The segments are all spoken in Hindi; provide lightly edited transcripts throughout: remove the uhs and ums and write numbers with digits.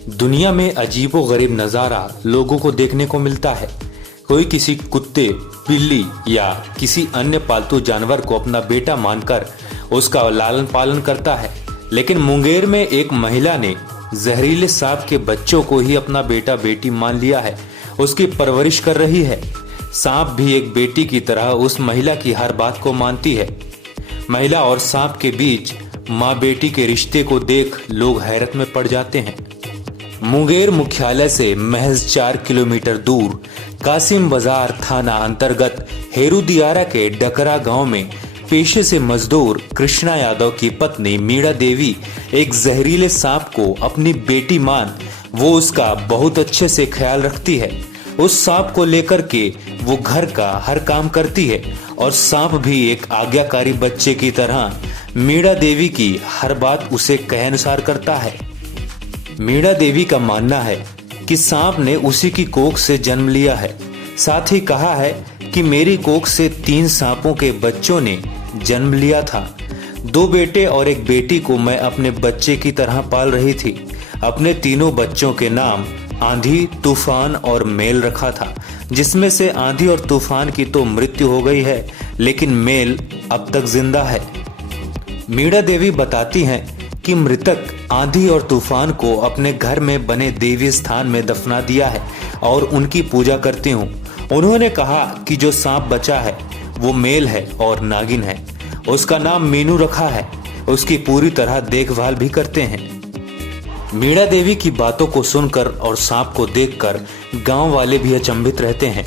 दुनिया में अजीबोगरीब नज़ारा लोगों को देखने को मिलता है। कोई किसी कुत्ते, बिल्ली या किसी अन्य पालतू जानवर को अपना बेटा मानकर उसका लालन पालन करता है, लेकिन मुंगेर में एक महिला ने जहरीले सांप के बच्चों को ही अपना बेटा बेटी मान लिया है। उसकी परवरिश कर रही है। सांप भी एक बेटी की तरह उस महिला की हर बात को मानती है। महिला और सांप के बीच माँ बेटी के रिश्ते को देख लोग हैरत में पड़ जाते हैं। मुंगेर मुख्यालय से महज 4 किलोमीटर दूर कासिम बाजार थाना अंतर्गत हेरुदियारा के डकरा गांव में पेशे से मजदूर कृष्णा यादव की पत्नी मीणा देवी एक जहरीले सांप को अपनी बेटी मान वो उसका बहुत अच्छे से ख्याल रखती है। उस सांप को लेकर के वो घर का हर काम करती है और सांप भी एक आज्ञाकारी बच्चे की तरह मीणा देवी की हर बात उसे कहे अनुसार करता है। मीणा देवी का मानना है कि सांप ने उसी की कोख से जन्म लिया है। साथ ही कहा है कि मेरी कोख से 3 सांपों के बच्चों ने जन्म लिया था। 2 बेटे और एक बेटी को मैं अपने बच्चे की तरह पाल रही थी। अपने तीनों बच्चों के नाम आंधी, तूफान और मेल रखा था, जिसमें से आंधी और तूफान की तो मृत्यु हो गई है, लेकिन मेल अब तक जिंदा है। मीणा देवी बताती हैं कि मृतक आंधी और तूफान को अपने घर में बने देवी स्थान में दफना दिया है और उनकी पूजा करती हूँ। उन्होंने कहा कि जो सांप बचा है वो मेल है और नागिन है। उसका नाम मीनू रखा है। उसकी पूरी तरह देखभाल भी करते हैं। मीणा देवी की बातों को सुनकर और सांप को देखकर गांव वाले भी अचंभित रहते हैं।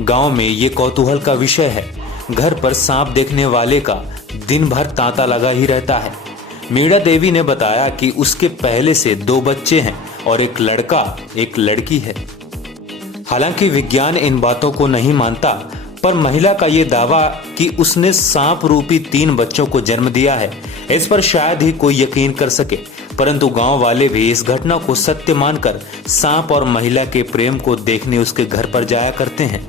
गांव में ये कौतूहल का विषय है। घर पर सांप देखने वाले का दिन भर तांता लगा ही रहता है। मीणा देवी ने बताया कि उसके पहले से 2 बच्चे हैं और एक लड़का एक लड़की है। हालांकि विज्ञान इन बातों को नहीं मानता, पर महिला का ये दावा कि उसने सांप रूपी 3 बच्चों को जन्म दिया है, इस पर शायद ही कोई यकीन कर सके। परंतु गांव वाले भी इस घटना को सत्य मानकर सांप और महिला के प्रेम को देखने उसके घर पर जाया करते हैं।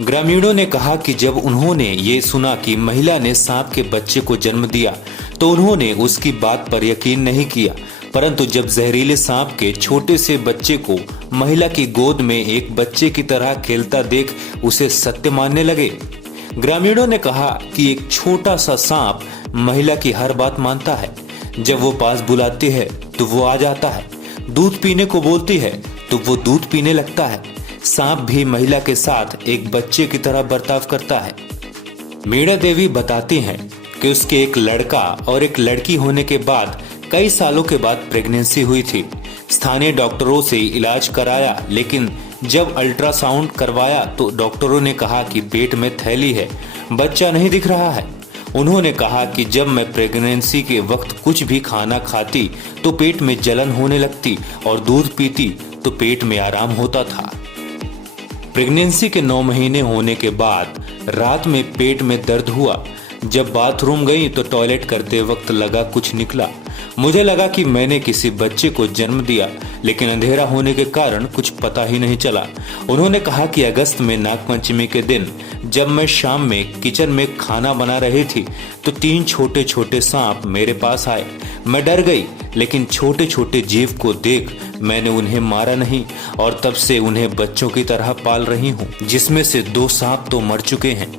ग्रामीणों ने कहा कि जब उन्होंने ये सुना कि महिला ने सांप के बच्चे को जन्म दिया तो उन्होंने उसकी बात पर यकीन नहीं किया, परंतु जब जहरीले सांप के छोटे से बच्चे को महिला की गोद में एक बच्चे की तरह खेलता देख उसे सत्य मानने लगे। ग्रामीणों ने कहा कि एक छोटा सा सांप महिला की हर बात मानता है। जब वो पास बुलाती है तो वो आ जाता है। दूध पीने को बोलती है तो वो दूध पीने लगता है। सांप भी महिला के साथ एक बच्चे की तरह बर्ताव करता है। मीणा देवी बताती हैं कि उसके एक लड़का और एक लड़की होने के बाद कई सालों के बाद प्रेगनेंसी हुई थी। स्थानीय डॉक्टरों से इलाज कराया, लेकिन जब अल्ट्रासाउंड करवाया तो डॉक्टरों ने कहा कि पेट में थैली है, बच्चा नहीं दिख रहा है। उन्होंने कहा कि जब मैं प्रेगनेंसी के वक्त कुछ भी खाना खाती तो पेट में जलन होने लगती और दूध पीती तो पेट में आराम होता था। प्रेगनेंसी के 9 महीने होने के बाद रात में पेट में दर्द हुआ। जब बाथरूम गई तो टॉयलेट करते वक्त लगा कुछ निकला। मुझे लगा कि मैंने किसी बच्चे को जन्म दिया, लेकिन अंधेरा होने के कारण कुछ पता ही नहीं चला। उन्होंने कहा कि अगस्त में नागपंचमी के दिन जब मैं शाम में किचन में खाना बना रही थी तो 3 छोटे छोटे सांप मेरे पास आए। मैं डर गई, लेकिन छोटे छोटे जीव को देख मैंने उन्हें मारा नहीं और तब से उन्हें बच्चों की तरह पाल रही हूँ, जिसमें से 2 सांप तो मर चुके हैं,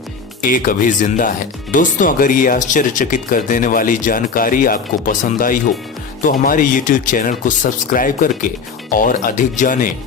एक अभी जिंदा है। दोस्तों, अगर ये आश्चर्यचकित कर देने वाली जानकारी आपको पसंद आई हो तो हमारे YouTube चैनल को सब्सक्राइब करके और अधिक जानें।